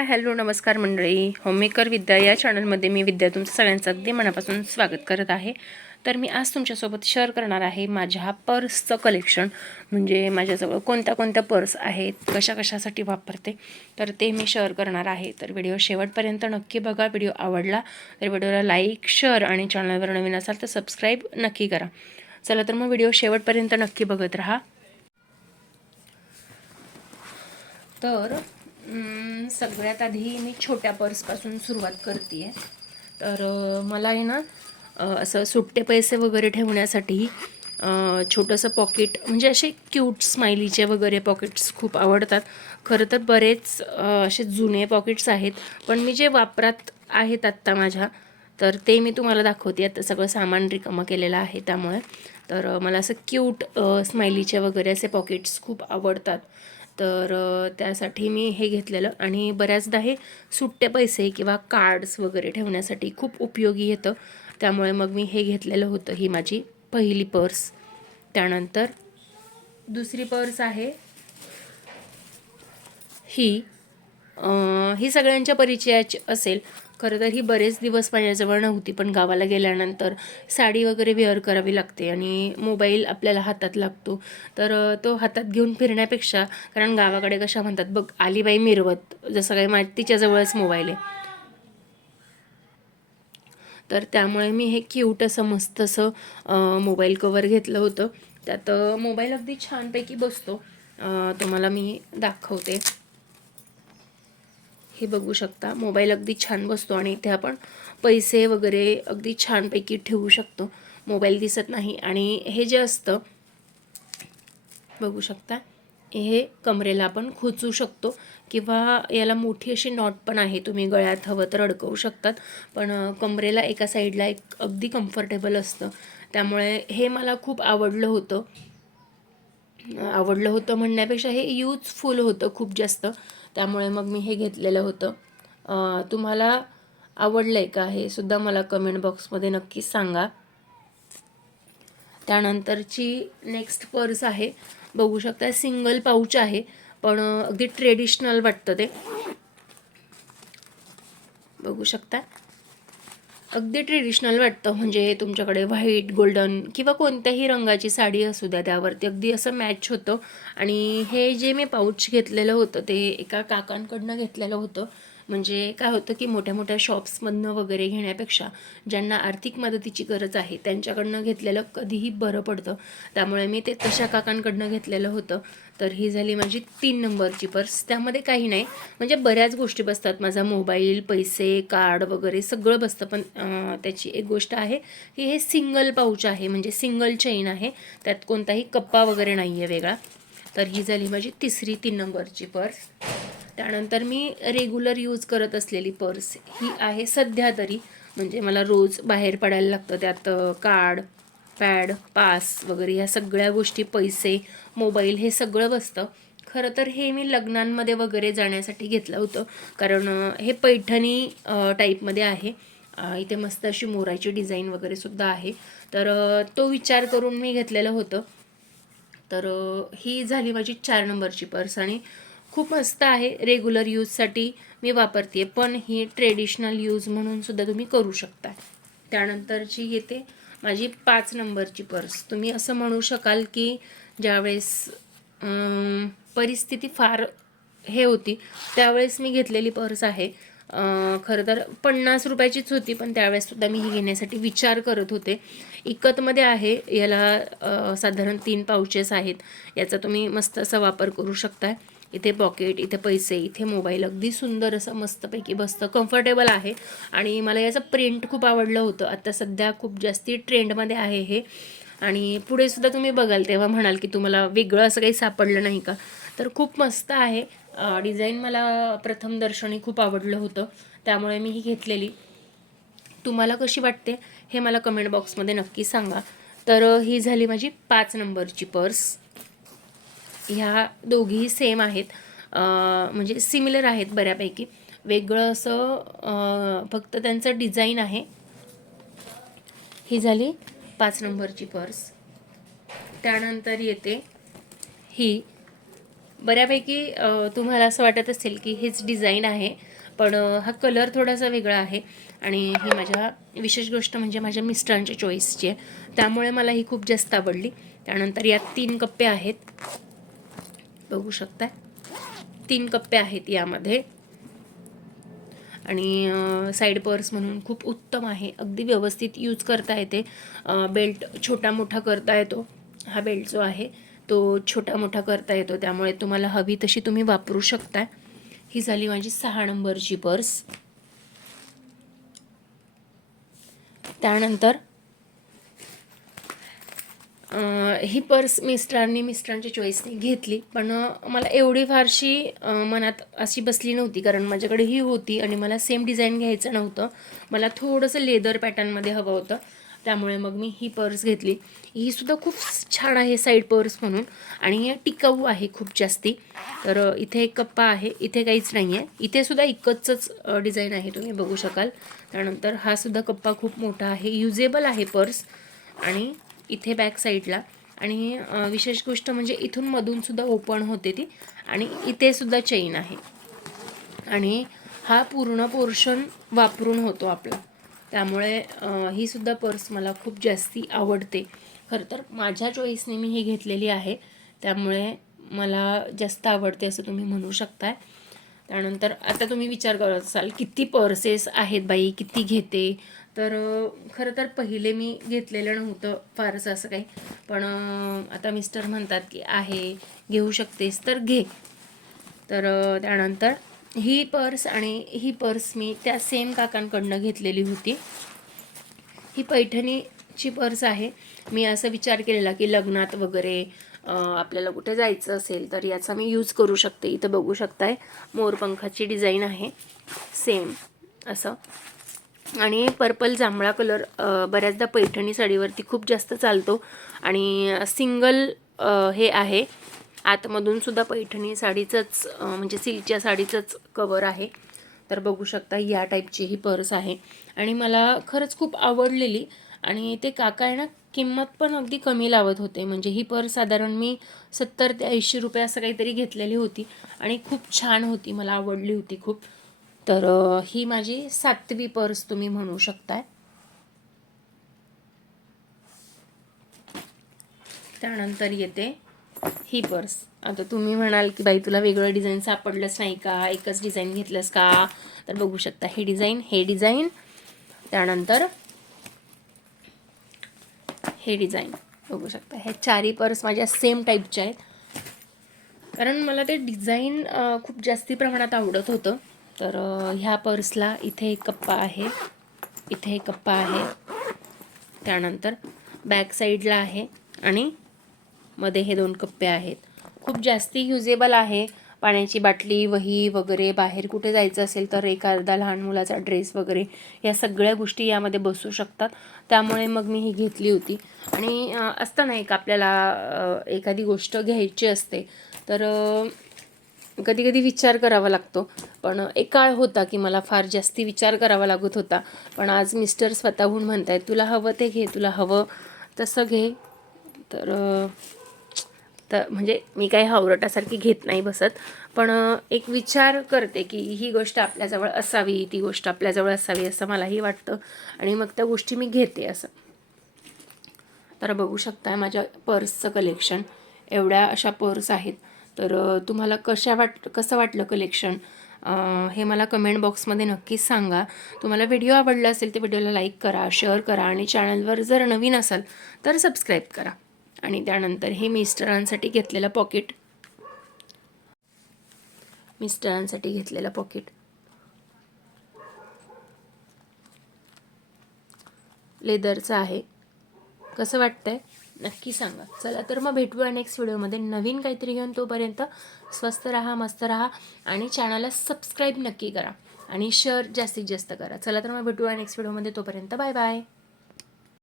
Hi hello नमस्कार मंडळी, homemaker विद्या या चॅनलमध्ये मी विद्या तुमचं सगळ्यांचं अगदी मनापासून स्वागत करत आहे. तर मी आज तुमच्यासोबत शेअर करणार आहे माझ्या पर्सचं कलेक्शन. म्हणजे माझ्याजवळ कोणत्या कोणत्या पर्स आहेत, कशा कशासाठी वापरते, तर ते मी शेअर करणार आहे. तर व्हिडिओ शेवटपर्यंत नक्की बघा. व्हिडिओ आवडला तर व्हिडिओला लाईक, शेअर आणि चॅनलवर नवीन असाल तर सबस्क्राईब नक्की करा. चला तर मग व्हिडिओ शेवटपर्यंत नक्की बघत राहा. तर सगळ्यात आधी मी छोट्या पर्सपासून सुरुवात करते आहे. तर मला आहे ना असं सुट्टे पैसे वगैरे ठेवण्यासाठी छोटंसं पॉकेट, म्हणजे असे क्यूट स्माइलीचे वगैरे पॉकेट्स खूप आवडतात. खरं तर बरेच असे जुने पॉकेट्स आहेत, पण मी जे वापरात आहेत आत्ता माझ्या, तर ते मी तुम्हाला दाखवते. आता सगळं सामान रिकामं केलेलं आहे त्यामुळे. तर मला असं क्यूट स्माइलीचे वगैरे असे पॉकेट्स खूप आवडतात. तर त्यासाठी मी हे घेतलेलं. आणि बऱ्याचदा हे सुट्टे पैसे किंवा कार्ड्स वगैरे ठेवण्यासाठी खूप उपयोगी येतं. त्यामुळे मग मी हे घेतलेलं होतं. ही माझी पहिली पर्स. त्यानंतर दुसरी पर्स आहे ही सगळ्यांच्या परिचयाची असेल. खरं तर ही बरेच दिवस माझ्याजवळ नव्हती, पण गावाला गेल्यानंतर साडी वगैरे वेअर करावी लागते आणि मोबाईल आपल्याला हातात लागतो. तर तो हातात घेऊन फिरण्यापेक्षा, कारण गावाकडे कशा म्हणतात बघ, आलीबाई मिरवत, जसं काही तिच्याजवळच मोबाईल आहे. तर त्यामुळे मी हे क्यूट असं मस्त असं मोबाईल कवर घेतलं होतं. त्यात मोबाईल अगदी छानपैकी बसतो. तुम्हाला मी दाखवते. हे बघू शकता, मोबाईल अगदी छान बसतो आणि इथे आपण पैसे वगैरे अगदी छानपैकी ठेवू शकतो. मोबाईल दिसत नाही. आणि हे जे असतं बघू शकता, हे कमरेला आपण खोचू शकतो किंवा याला मोठी अशी नॉट पण आहे. तुम्ही गळ्यात हवं तर अडकवू शकतात, पण कमरेला एका साईडला एक अगदी कम्फर्टेबल असतं. त्यामुळे हे मला खूप आवडलं होतं म्हणण्यापेक्षा हे यूजफुल होतं खूप जास्त. त्यामुळे मग मी हे घेतलेलं होतं. तुम्हाला आवडलं आहे का हे सुद्धा मला कमेंट बॉक्समध्ये नक्कीच सांगा. त्यानंतरची नेक्स्ट पर्स आहे, बघू शकता, सिंगल पाऊच आहे, पण अगदी ट्रेडिशनल वाटतं ते. बघू शकता, अगदी ट्रेडिशनल वाटतं. म्हणजे तुमच्याकडे व्हाईट, गोल्डन किंवा कोणत्याही रंगाची साडी असू द्या, त्यावरती अगदी असं मॅच होतं. आणि हे जे मी पाऊच घेतलेलं होतं ते एका काकांकडनं घेतलेलं होतं. म्हणजे काय होतं की मोठ्या मोठ्या शॉप्समधनं वगैरे घेण्यापेक्षा ज्यांना आर्थिक मदतीची गरज आहे त्यांच्याकडनं घेतलेलं कधीही बरं पडतं. त्यामुळे मी ते तशा काकांकडनं घेतलेलं होतं. तर ही झाली माझी 3 नंबरची पर्स. त्यामध्ये काही नाही, म्हणजे बऱ्याच गोष्टी बसतात. माझा मोबाईल, पैसे, कार्ड वगैरे सगळं बसतं. पण त्याची एक गोष्ट आहे की हे सिंगल पाऊच आहे, म्हणजे सिंगल चेन आहे, त्यात कोणताही कप्पा वगैरे नाही आहे वेगळा. तर ही झाली माझी तिसरी 3 नंबरची पर्स. त्यानंतर मी रेग्युलर यूज करत असलेली पर्स ही आहे सध्या तरी. म्हणजे मला रोज बाहेर पडायला लागतं, त्यात कार्ड, पॅड, पास वगैरे ह्या सगळ्या गोष्टी, पैसे, मोबाईल, हे सगळं बसतं. खरं तर हे मी लग्नांमध्ये वगैरे जाण्यासाठी घेतलं होतं, कारण हे पैठणी टाईपमध्ये आहे. इथे मस्त अशी मोराची डिझाईन वगैरे सुद्धा आहे. तर तो विचार करून मी घेतलेलं होतं. तर ही झाली माझी 4 नंबरची पर्स आणि खूप मस्त आहे. रेग्युलर यूजसाठी मी वापरते, पण ही ट्रेडिशनल यूज म्हणून सुद्धा तुम्ही करू शकता. त्यानंतरची येते माझी 5 नंबरची पर्स. तुम्ही असं म्हणू शकाल की ज्यावेळेस परिस्थिती फार हे होती त्यावेळेस मी घेतलेली पर्स आहे. खरं तर 50 रुपयाचीच होती, पण त्यावेळेससुद्धा मी ही घेण्यासाठी विचार करत होते. इकतमध्ये आहे. याला साधारण 3 पाउचेस आहेत. याचा तुम्ही मस्त असा वापर करू शकता. इथे पॉकेट, इथे पैसे, इथे मोबाईल, अगदी सुंदर असं मस्तपैकी बसतं, कम्फर्टेबल आहे. आणि मला याचं प्रिंट खूप आवडलं होतं. आता सध्या खूप जास्ती ट्रेंडमध्ये आहे हे. आणि पुढे सुद्धा तुम्ही बघाल तेव्हा म्हणाल की तुम्हाला वेगळं असं काही सापडलं नाही का. तर खूप मस्त आहे. डिझाईन मला प्रथम दर्शनी खूप आवडलं होतं, त्यामुळे मी ही घेतलेली. तुम्हाला कशी वाटते हे मला कमेंट बॉक्समध्ये नक्की सांगा. तर ही झाली माझी 5 नंबरची पर्स. ह्या दोघीही सेम आहेत, म्हणजे सिमिलर आहेत बऱ्यापैकी. वेगळं असं फक्त त्यांचं डिझाईन आहे. ही झाली 5 नंबरची पर्स. त्यानंतर येते ही बऱ्यापैकी तुम्हाला असं वाटत असेल की हेच डिझाईन आहे, पण हा कलर थोडासा वेगळा आहे आणि ही माझ्या विशेष गोष्ट म्हणजे माझ्या मिस्टरांच्या चॉईसची आहे, त्यामुळे मला ही खूप जास्त आवडली. त्यानंतर यात 3 कप्पे आहेत, बघू शकताय 3 कप्पे आहेत यामध्ये. आणि साईड पर्स म्हणून खूप उत्तम आहे, अगदी व्यवस्थित यूज करता येते. बेल्ट छोटा मोठा करता येतो, हा बेल्ट जो आहे तो छोटा मोठा करता येतो, त्यामुळे तुम्हाला हवी तशी तुम्ही वापरू शकता. ही झाली माझी 6 नंबरची पर्स. त्यानंतर ही पर्स मिस्टरांच्या चॉईसने घेतली, पण मला एवढी फारशी मनात अशी बसली नव्हती, कारण माझ्याकडे ही होती आणि मला सेम डिझाईन घ्यायचं नव्हतं, मला थोडंसं लेदर पॅटर्नमध्ये हवं होतं, त्यामुळे मग मी ही पर्स घेतली. ही सुद्धा खूप छान आहे साईड पर्स म्हणून, आणि टिकाऊ आहे खूप जास्ती. तर इथे एक कप्पा आहे, इथे काहीच नाही आहे, इथे सुद्धा एकच डिझाईन आहे, तुम्ही बघू शकाल. त्यानंतर हा सुद्धा कप्पा खूप मोठा आहे, युजेबल आहे पर्स. आणि इथे बॅक साईडला, आणि विशेष गोष्ट म्हणजे इथून मधून सुद्धा ओपन होते ती, आणि इथे सुद्धा चेन आहे, आणि हा पूर्ण पोर्शन वापरून होतो आपला, त्यामुळे ही सुद्धा पर्स मला खूप जास्ती आवडते. खरं तर माझ्या चॉईसने मी ही घेतलेली आहे, त्यामुळे मला जास्त आवडते असं तुम्ही म्हणू शकताय. त्यानंतर आता तुम्ही विचार करत असाल किती पर्सेस आहेत बाई, किती घेते. तर खरं तर पहिले मी घेतलेलं नव्हतं फारसं असं काही, पण आता मिस्टर म्हणतात की आहे, घेऊ शकतेस तर घे. तर त्यानंतर ही पर्स आणि ही पर्स मी त्या सेम काकांकडनं घेतलेली होती. ही पैठणीची पर्स आहे. मी असा विचार केलेला की लग्नात वगैरे आपल्याला कुठे जायचं असेल तर याचा मी यूज करू शकते. इथं बघू शकताय मोरपंखाची डिझाईन आहे सेम असं, आणि पर्पल जांभळा कलर बऱ्याचदा पैठणी साडीवरती खूप जास्त चालतो, आणि सिंगल हे आहे, आतमधून सुद्धा पैठणी साडीचंच म्हणजे सिल्कच्या साडीचंच कवर आहे. तर बघू शकता या टाईपची ही पर्स आहे, आणि मला खरंच खूप आवडलेली. आणि ते काका आहे ना, किंमत पण अगदी कमी लावत होते, म्हणजे ही पर्स साधारण मी 70 ते 80 रुपये असं काहीतरी घेतलेली होती, आणि खूप छान होती, मला आवडली होती खूप. तर ही माझी 7वी पर्स तुम्ही म्हणू शकताय. त्यानंतर येते ही पर्स. आता तुम्ही म्हणाल की बाई तुला वेगळं डिझाईन सापडलंच नाही का, एकच डिझाईन घेतलंस का, तर बघू शकता हे डिझाईन, त्यानंतर हे डिझाईन बघू शकता. हे चारही पर्स माझ्या सेम टाईपच्या आहेत, कारण मला ते डिझाईन खूप जास्ती प्रमाणात आवडत होतं. तर ह्या पर्सला इथे एक कप्पा आहे, इथे एक कप्पा आहे, त्यानंतर बॅक साईडला आहे, आणि मध्ये हे 2 कप्पे आहेत. खूप जास्ती युजेबल आहे. पाण्याची बाटली, वही वगैरे, बाहेर कुठे जायचं असेल तर एखादा लहान मुलाचा ड्रेस वगैरे, या सगळ्या गोष्टी यामध्ये बसू शकतात, त्यामुळे मग मी ही घेतली होती. आणि असतं ना एक आपल्याला एखादी गोष्ट घ्यायची असते, तर कधी कधी विचार करावा लागतो, पण एक काळ होता की मला फार जास्ती विचार करावा लागत होता, पण आज मिस्टर स्वतःहून म्हणत आहेत तुला हवं ते घे, तुला हवं तसं घे. तर म्हणजे मी काही हावरटासारखी घेत नाही बसत, पण एक विचार करते की ही गोष्ट आपल्याजवळ असावी, ती गोष्ट आपल्याजवळ असावी असं मलाही वाटतं, आणि मग त्या गोष्टी मी घेते असं. तर बघू शकता माझ्या पर्सचं कलेक्शन, एवढ्या अशा पर्स आहेत. तर तुम्हाला कसं वाटलं कलेक्शन, हे मला कमेंट बॉक्समध्ये नक्कीच सांगा. तुम्हाला व्हिडिओ आवडला असेल तर व्हिडिओला लाईक करा, शेअर करा, आणि चॅनलवर जर नवीन असाल तर सबस्क्राईब करा. आणि त्यानंतर हे मिस्टरांसाठी घेतलेलं पॉकेट, लेदरचं आहे. कसं वाटतंय नक्की सांगा. चला तर मग भेटूया नेक्स्ट व्हिडिओमध्ये नवीन काहीतरी घेऊन. तोपर्यंत स्वस्त राहा, मस्त राहा, आणि चॅनलला सबस्क्राईब नक्की करा, आणि शेअर जास्तीत जास्त करा. चला तर मग भेटूया नेक्स्ट व्हिडिओमध्ये. तोपर्यंत बाय बाय.